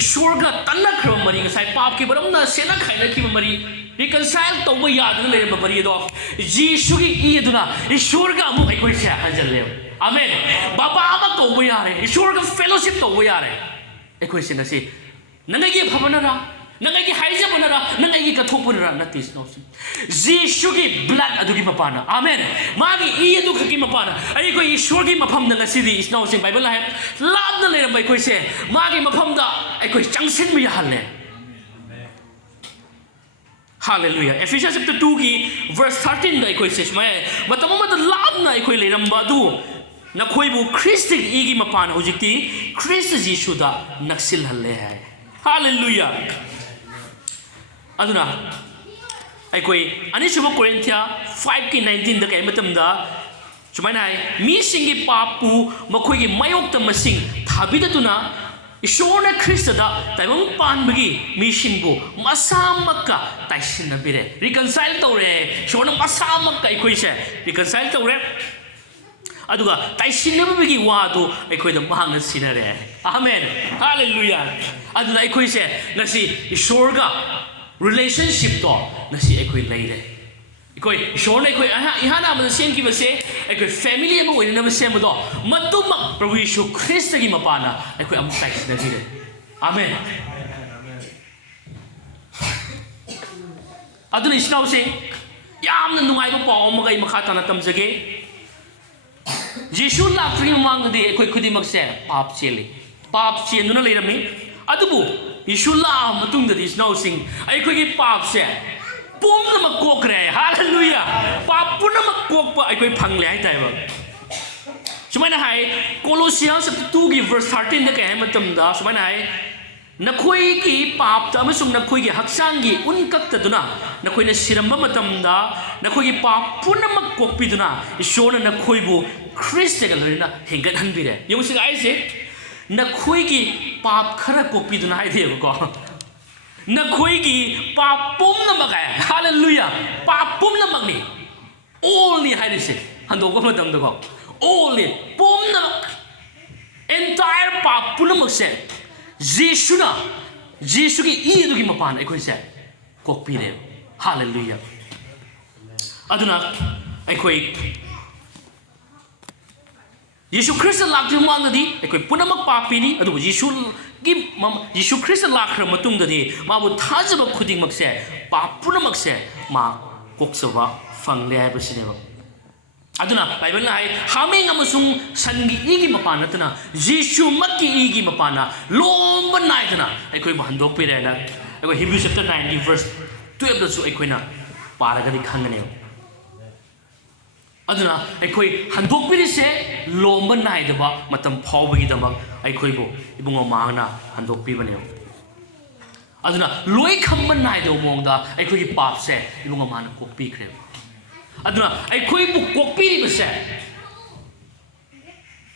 ishwar ga tanna khraba mari ngasai pap ki baram na sena khaina ki mari reconcile to ba yad na le mari do Jesus gi I aduna ishwar ga amu ai koi se hanjal le amen baba ama ko ba yare ishwar ga fellowship to ba yare ai koi se ngasi nangai gi phabana ra nangai gi haija banara nangai gi ka thopura na tis no Jesus gi blood adu gi mapana amen magi I adu khaki mapana ai koi ishwar gi mapham na ngasi di is now sing bible la hai lab na le bai koi se magi mapham da ai koi changsin mi halle hallelujah Ephesians chapter 2 gi verse 13 da ai koi se mai matam ma da lab na ai koi le ram ba du na khoi bu Christ gi gi mapana hojikti Christ Jesus da naksil halle hai hallelujah aduna ai koi ani suba Corinthians 5:19 da kai matam da sumai nai mi singi papu makhoi gi mayok ta masing thabida tuna ishona Christ da taibang pan bagi mi singbu masamaka taisin na bire reconcile tore shona masamaka ai koi se reconcile tore aduga taisin na bagi wa do ai koi da mahang na sinare amen hallelujah aduna ai koi se ngasi ishorga relationship to nasi ekoi leire ekoi shorna ekoi ihana ma sen ki base ekoi family ma oina na sem do matuma Prabhu Yeshu Christ gi mapana ekoi am tais na dire amen aduna isnau se yamna nungai ba paw ma gai makha ta na tamjage Jesus la free mang de ekoi khudi mak se pap cheli pap chen nu na leirami adubu Ishula matung da is now sing ai khoi gi pap se pum na makok re hallelujah pap pun na makok pa ai khoi phang le ai tai ba sumai na hai Colossians chapter 2 gi verse 13 da kai matam da sumai na hai नखोई पाप नखोई हक्चांगी उनकत्तदुना नखोई सिरंब मतमदा नखोई पाप पुनमक कोक्पीदुना ईश्वर नखोईबु ख्रिस्टगा लोइना हेंगत हनबिरे यमुसिग आइसे नखोई पाप खरा कोक्पीदुना हाइदेबको नखोई पाप पुनमक है hallelujah पाप पुनमकनी only हाइदिसे हंदोको मतमदको only पुनमक entire पाप पुनमक से Jesus की ई दुगी मपान अखोई से कोक्पीरे हालेलुया अदुना अखोई यीशु ख्रिस्ट लाक्र मांगदी अखोई पुनमक पापीनी अदु यीशु ख्रिस्ट लाक्र मतुंगददी माबु थाजब खुदिंगमक से पाप पुनमक से मा कोक्सबा फंगले हाइबसिनेबा अदुना बाइबल ना हामेंग अमसुंग संगी इगी मपान नतना यीशु मक्की इगी मपाना लोंब नाइदना अखोई बहंदोक पिरेना अखोई हिब्रू चैप्टर 90 वर्स 12 दसु अखोइना पारगदि खंगने अदुना अखोई हंदोक पिरिसे लोंब नाइदबा मतम फावबगी दमक अखोइबो इबुंगो मांगना हंदोक पिबने अदुना लोई खंब नाइदो मोंगदा अखोई पाप से इबुंगो माना कोक्पी खरे अदुना अखोइबु कोक्पीरिबसे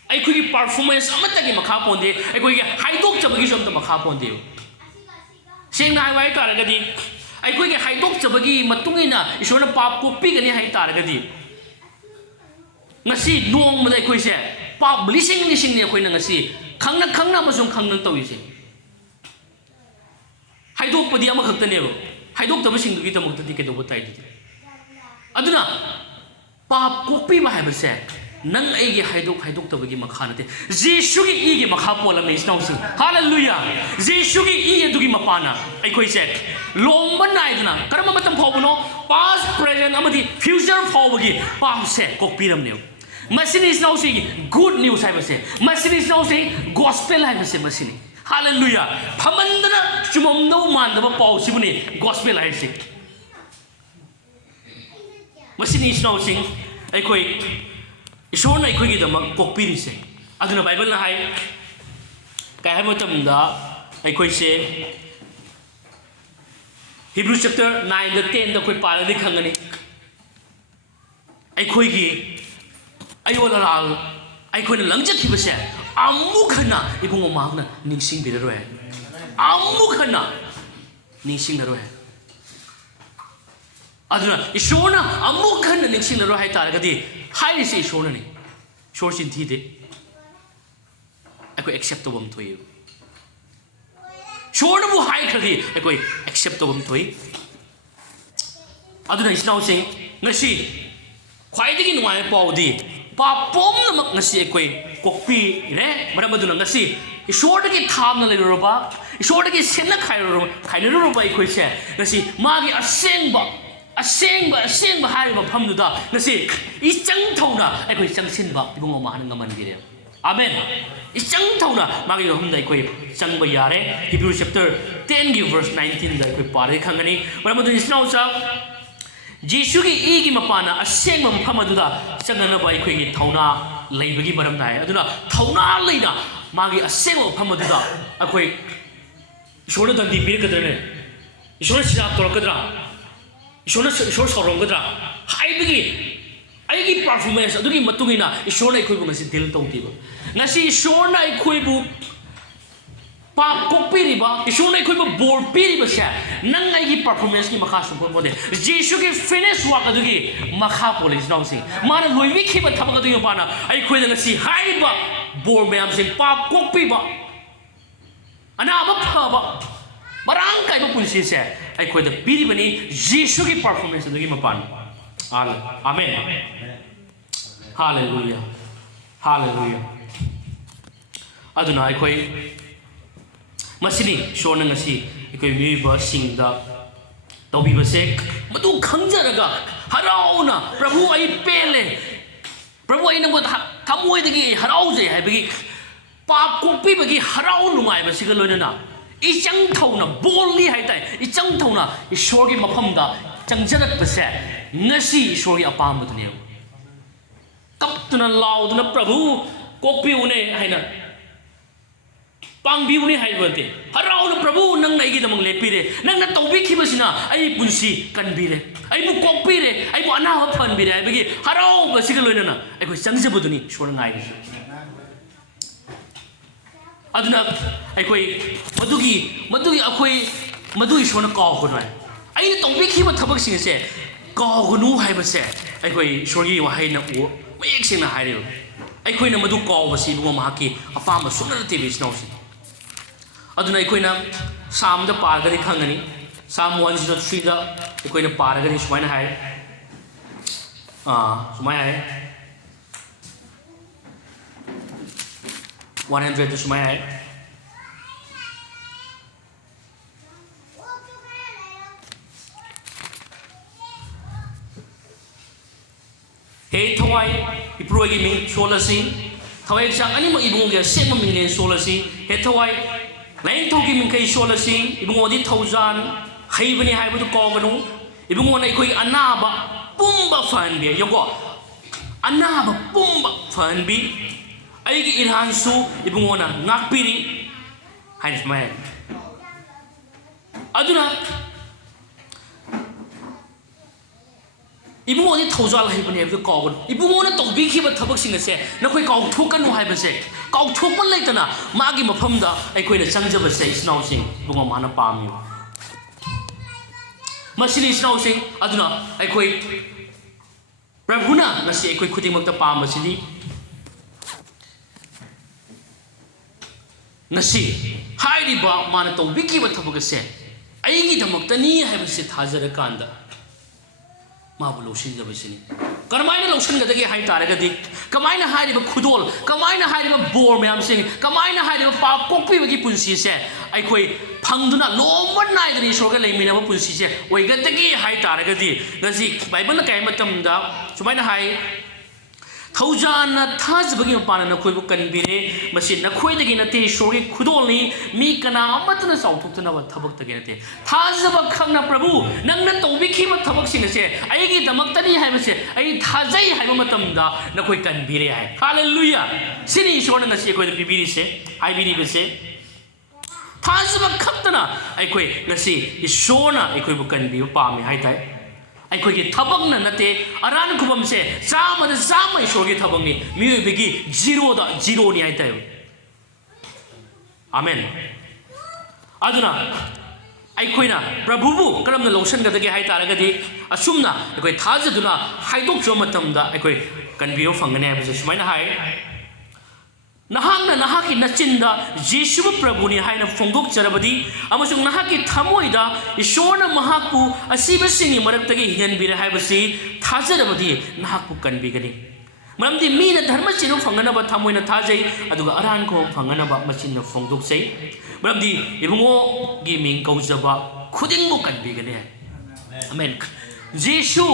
अखोइगी परफॉर्मेंस अमतगी मखा पोंदे अखोइगी हाइदोक चबगी समत मखा पोंदे सेंगना हाइवाई तारगदी अखोइगी हाइदोक चबगी मतुंगिना ईश्वरना पाप कोक्पीगनी high तारगदी ngasi nong mada akhoi se पाप लिसिंग लिसिंग ने अखोइना ngasi खंगना खंगना मसुं खंगना तौइसे हाइदोक पदी अमा खक्तनेबो हाइदोक तबसिंगगी तमक्तदी केदोबो ताइदि अदुना पाप कोक्पी हाइबसे नंग एगी हाइदोक तबगी मखा नते जीसुगी इगी मखा पोलम इस्नाउसि हालेलुया जीसुगी इ दुगी मपाना अखोइ से लोंब नाइदना करम मतम फावबनो पास्ट प्रेजेंट अमदी फ्यूचर फावबगी पाप से कोक्पीरमने मसिनी इस्नाउसि गुड न्यूज हाइबसे मसिनी इस्नाउसि गॉस्पेल हाइबसे मसिनी हालेलुया फमंदना चुममनो मानदबा पाउसिबुनी गॉस्पेल हाइसे मसिनी इस्नाउसिंग अखोइ ईश्वरना अखोइगिदमक कोक्पीरिसे अदुना बाइबल ना हाय काय हाय मतमदा अखोइसे हिब्रू चैप्टर 9 द 10 द कोइ पारदि खंगनी अखोइगी अयोलाल अखोइना लंजखिबसे अमुखना इबुंगो मागना निंसिंग बिररोय अमुखना निंसिंग नरोय अदुना ईश्वरना अमुखना निंसिंग नरो हाय तारगदी हाइसे ईश्वरनी ईश्वर चिंथी दे अखोइ एक्सेप्ट तोबम थोइ ईश्वरनबु हाइखरदी अखोइ एक्सेप्ट तोबम थोइ अदुना इस्नाउसिंग ngasi ख्वाइदगी नुवाय पाउदी पापोम नमक ngasi अखोइ कोक्पी रे मरमदुना ngasi ईश्वरदगी थामना लेरोबा ईश्वरदगी सेना खाइरोबा अखोइ से ngasi मागी असेंग हारिबा फमदुदा ngasi इचंग थौना अखोइ चंगसिनबा इबुंगो माहन गमनगिरे आमेन इचंग थौना मागी हमदा अखोइ चंगबा यारे हिब्रू चैप्टर 10 गी वर्स 19 दा अखोइ पारे खंगनी मरमदु इस्नाउसा जीसुगी इगी मपाना असेंग मफमदुदा चंगनबा अखोइ थौना लेबगी मरम नाय अदुना थौना लेना मागी असेंग मफमदुदा अखोइ ईश्वर दंदी पिरकदरने ईश्वर सिराप तोरकदरा ईश्वर सौरंगद्रा हाइबगी आइगी परफॉर्मेंस अदुगी मतुगिना ईश्वर अखोइबु ngasi दिल तौतिबो ngasi ईश्वर अखोइबु पाप कोक्पीरिबा ईश्वर अखोइबु बोर पीरिबा से नंग आइगी परफॉर्मेंस की मखा सुपर बोदे जीसु की फिनिश वर्क अदुगी मखा पोलिस नाउसी माना लोइबी खिबा थबक अदुगी पाना अखोइदा ngasi हाइबा बोर मैम से पाप कोक्पीबा अनाबा फबा marang kai ba punsi se ai khoi da piri bani Jesus ki performance du gi mapan amen hallelujah hallelujah aduna ai khoi masini shona ngasi ai khoi mi ba sing da tobi ba se madu khangjaraga harauna prabhu ai pele prabhu ai nang thamoi da gi harauje hai bagi pap kopi bagi harau numai ba siga loina इचंग थौना बोली हाइताय इचंग थौना ईश्वर की मफमदा चंगजरक बसे ngasi ईश्वर की अपाम बदने कपतना लाउदना प्रभु कोपिउने हैना पांगबिउने हाइबते हराउन nang naigidamang lepire nang natawbikibasina ay punsi kanbire ay bu kokpire ay bu anawa phanbire ay bagi harau basiga loinana ay ko changjabuduni shor ngai aduna ay ko madugi akoi shor na kaw ko noi ai tawbikiba thabak sing se kaw gunu haibase ai ko shorgi wahai na u mayek sing na hairo ai ko na madu kaw basi bu mahaki apama sunna tv snausi aduna ai ko na Sam da paragari khangani Sam 103 da koi na paragari sumaina hai sumai hai 100 da sumai hai he thawai iprogi ming solasi thawai sang ani ma ibung ge sem ming len solasi he thawai lain thogi min kai solasi ibungo di thousand haibani haibu ko ganu ibungo na ikoi anaba pumba fanbi yogo anaba pumba fanbi aigi irhansu ibungo na ngakpiri hanis mai aduna ibungo di thousand haibani haibu ko ganu ibungo na tawbi khiba thabak sing se na koi kaw thokanu haibase kaw thokpa leitana magi mafamda aikoi na changjaba se isnau sing bungo mana pami masili isnau sing aduna aikoi prabhuna nasi aikoi khuding makta pam basili nasi hairi ba mana to wiki ba thabak se aigi dhamakta ni haibase thajara kanda mabu loshin jabasini Kamaina lotion gadagi hai taragadi kamaina hai riba khudol kamaina hai riba bor mayam sing kamaina hai riba pa pokpi bagi punsi se ai koi phangduna lomban nai gani soga leimina ba punsi se oigatagi hai taragadi gasi bible kai matam da sumaina hai Thaujan thajbagi mapana na khoi bu kanbire masin na khoi dagi nate sogi khudolni mi kana amatna sauthukna ba thabak tagi nate thajaba khangna prabhu nangna tobikhi ma thabak sing se aigi damaktani haiba se ai thajai haiba matam da na khoi kanbire hai hallelujah sini ishona na se khoi bibiri se ai biri be se thajaba khaktana ai khoi ngasi ishona ai khoi bu kanbi pami hai tai ai khoi gi thabak na nate aran khubam se sama da sama ishor gi thabak ni mi begi zero ni ai tai amen aduna ai khoi na prabhu bu karam na lotion ga dagi hai taraga di asumna ai khoi thajaduna haidok jo matam da ai khoi kanbio phangane ai bese sumaina hai Nahang na nahaki nachinda Jesu Prabhu ni hai na fongok charabadi amasung nahaki thamoi da ishona mahaku asiba singi maraktagi hian bira hai basi thajarabadi nahaku kanbigani maramdi mi na dharma chinu phangana ba thamoi na thajai aduga aran ko phangana ba machin na fongdok sei maramdi ibungo gi ming kaujaba khuding mo kanbigani amen Jesu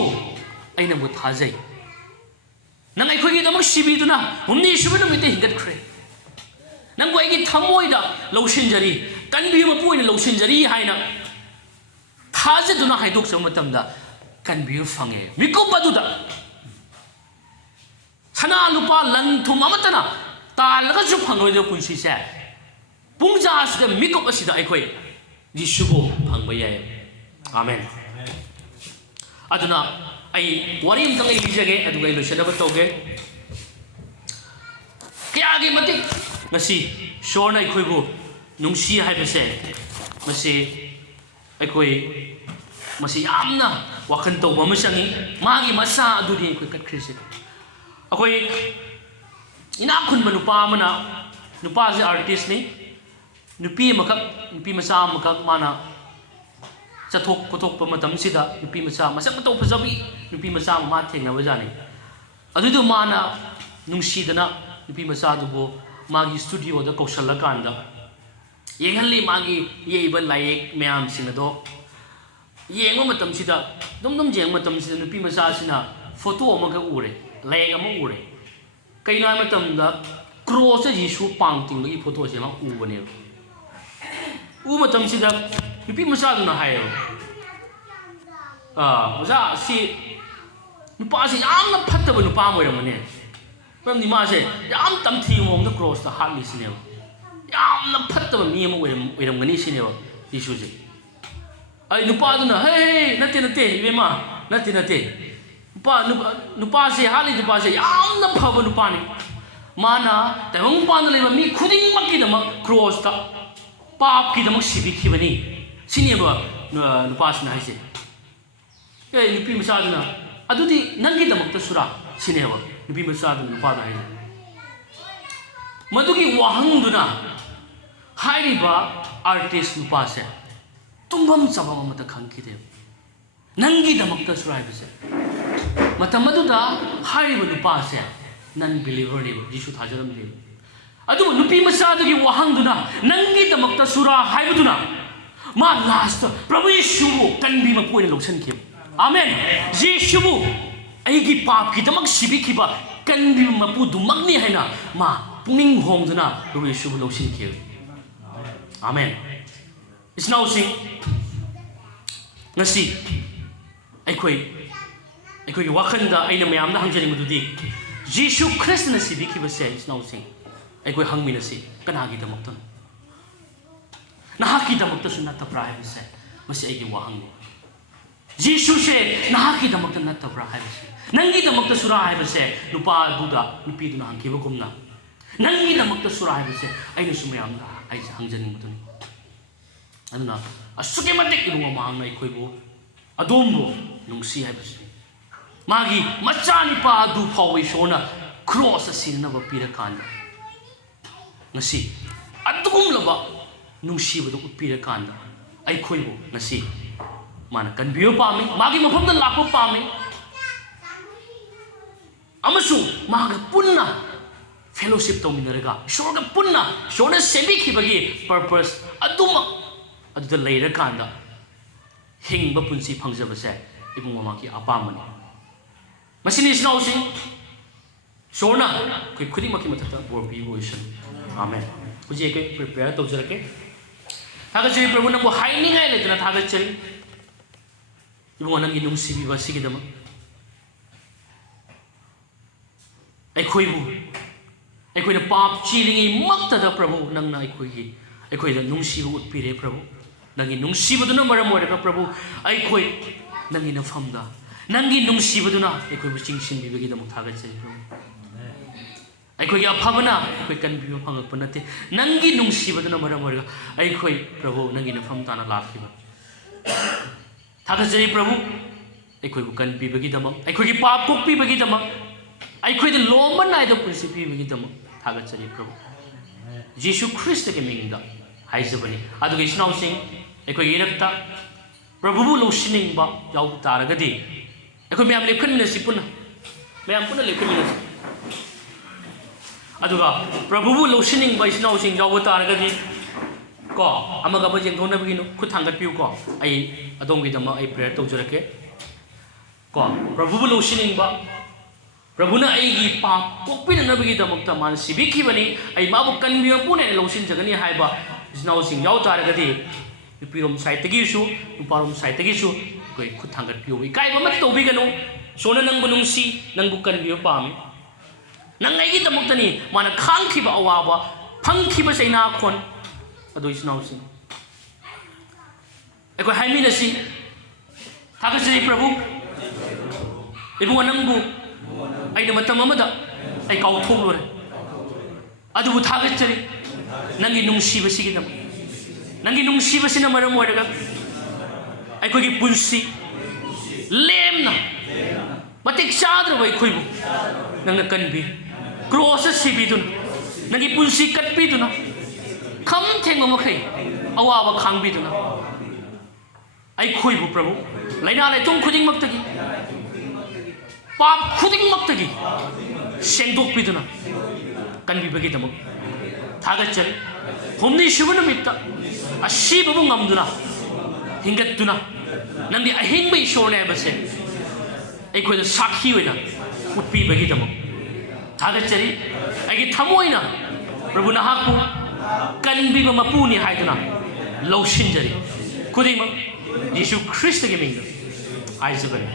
aina mo thajai nang ai khoi gi damak sibi duna humni subana mite hingat khre nang goi gi thamoi da lotion jari kanbi ma poina lotion jari haina thaje duna haidok sam matam da kanbi fange miko badu da sana lupa lan thum amatana tal ga ju phangoi de punsi se pungja as da miko asida ai khoi jisubo phangba yai amen aduna ai wari am tangai lijage aduga I loisana toge kya gi mati ngasi shorna ai khoi bu nungsi hai base masi ai khoi masi yamna wakan to ba masangi magi masa aduri khoi kat khrise akoi ina khun manupa mana nupa je artist ni nupi makak nupi masa makak mana chathok pothok pa matam sida nupi macha masak to phajabi nupi macha ma thengna wajani adudu mana nungsidana nupi macha dubo magi studio da kausala kanda yengalli magi yeiba layek myam singado yengo matam sida dum jeng matam sida nupi macha sina photo amaga ure layek ama ure kaina matam da cross jisu pangting gi photo se ma ubane u matam sida nupi macha duna hayo macha si nupa si yamna phattaba nupa moiramane maramni ma se yam tamthi mom da cross da hatli sine yamna phattaba mi am oiramgani sine Jisuji. Ay nupaduna, hey, nate, ibema, nate. Nupa se hali nupa se yam na phaba nupani. Mana tawang pan le mi khuding mak ki dama cross ta pap ki dama sibi ki bani. Sini ba nupa sna haise. Hey nupi masaduna adudi nangi dama ta sura sini ba nupi masaduna nupa da haise. Madugi wahang duna hairi ba artist nupa se tumbam sabam mata khangki de. Nangi dama ta sura haise. Matamadu hari nupa se non-believer ne Jisu thajaram ne adu nupi masadu gi wahang duna nangi damakta sura haibuduna ma last Prabhu Yeshu kanbi ma point loksan kim amen Yeshu aigi pap ki damak sibi ki ba kanbi ma pu dumak ni haina ma puning hong duna Prabhu Yeshu loksan kim amen is now sing ngasi aikoy wakhanda aina mayam na hangjani mududi Jisu Christ na sibi ki base is now sing aikoy hangmi na si kanagi damakta nahaki damakta sunna tapra hai base masi aigi wahang ni Jisu se nahaki damakta na tapra hai base nangi damakta sura hai base nupa buda nupi duna hangki bagumna nangi damakta sura hai base aina sumayam na ai hangjani muduni aduna asuke matik ilunga mahang na aikoy bo adombo nungsi hai base Magi machani pa du pawi shona cross asin na bapira kanda ngasi adugum laba nungsi badu upira kanda ai khoibo ngasi mana kan biyo pami magi mafam da lakpo pami amasu maga punna fellowship to minaraga shorga punna shona sebi khibagi purpose aduma adu leira kanda hingba punsi phangjaba se ibung mama ki apamani Masini is now sing Shona, quick maki matata, war people is amen. Would you prepare to Zerke? Hagachi Prabuna hiding island at Hagachi. You want to get no Sibi Vasigidama? A quibu. A quid of pop cheating in Makta the Prabhu, Nana Quigi. A quid of Numsi would be a Prabhu. Nagi Numsi with the number more than a Prabhu. I quit Nangin of Hamda. Nangi nung sibaduna aikoy busing sin bibagi da muthagat sa ipro aikoy ya phabana aikoy kan bibo phangak panate nangi nung sibaduna maramorga aikoy prabhu nangi na pham tana lakhiba thagat sa prabhu aikoy bu kan bibagi da mam aikoy gi pap pok bibagi da mam aikoy de loman nai da principle bibagi da mam thagat sa prabhu Jisu Christ ke mingda haizabani adu ge snaw sing aikoy gi rakta prabhu bu losining ba yaw taragadi Aku meyam lepkan minasi puna, meyam puna lepkan minasi. Aduga, Prabhu lotioning by snow sing jawata agadi. Ko, amaga ba jeng thona begino, kuthangat piu ko. Ai adong gidama ai prayer to jurake. Ko, Prabhu lotioning ba. Prabhu na ai gi pa kokpin na begidamok ta man sibiki bani ai mabuk kan biyo puna lotion jagani hai ba. Snow sing jawata agadi. Pirom site gi su, parom site gi su. Koi kuthangat piu kai ba mat to bigano sona nang bunungsi nang bukan biyo pami nang ai gi tamok tani mana khang khiba awawa phang khiba saina khon adu isnaw sin eko haimi na si thakasri prabhu ibu nang bu ai na matam amada ai kau thok lore adu bu thakasri nangi nungsi ba sigi dam nangi nungsi ba sina maram wadaga ai koi gi punsi lemna matik sadra bai khoi bu nang na kan bi cross sibi dun nangi punsi kat bi dun kham theng ma khai awa ba khang bi dun ai khoi bu prabhu laina lai tung khuding mak tagi pap khuding mak tagi sendok bi dun kan bi bagi dam thagat chal homni shubana mitta ashi babu ngam duna hingat duna nang di ahing ba ishone ba se ai ko sakhi hoina utpi bagi dam thagat chali ai gi thamoi na prabhu na hakpu kan bi ma mapuni haiduna lotion jari kuding ma Jisu Christ ge ming ai sabani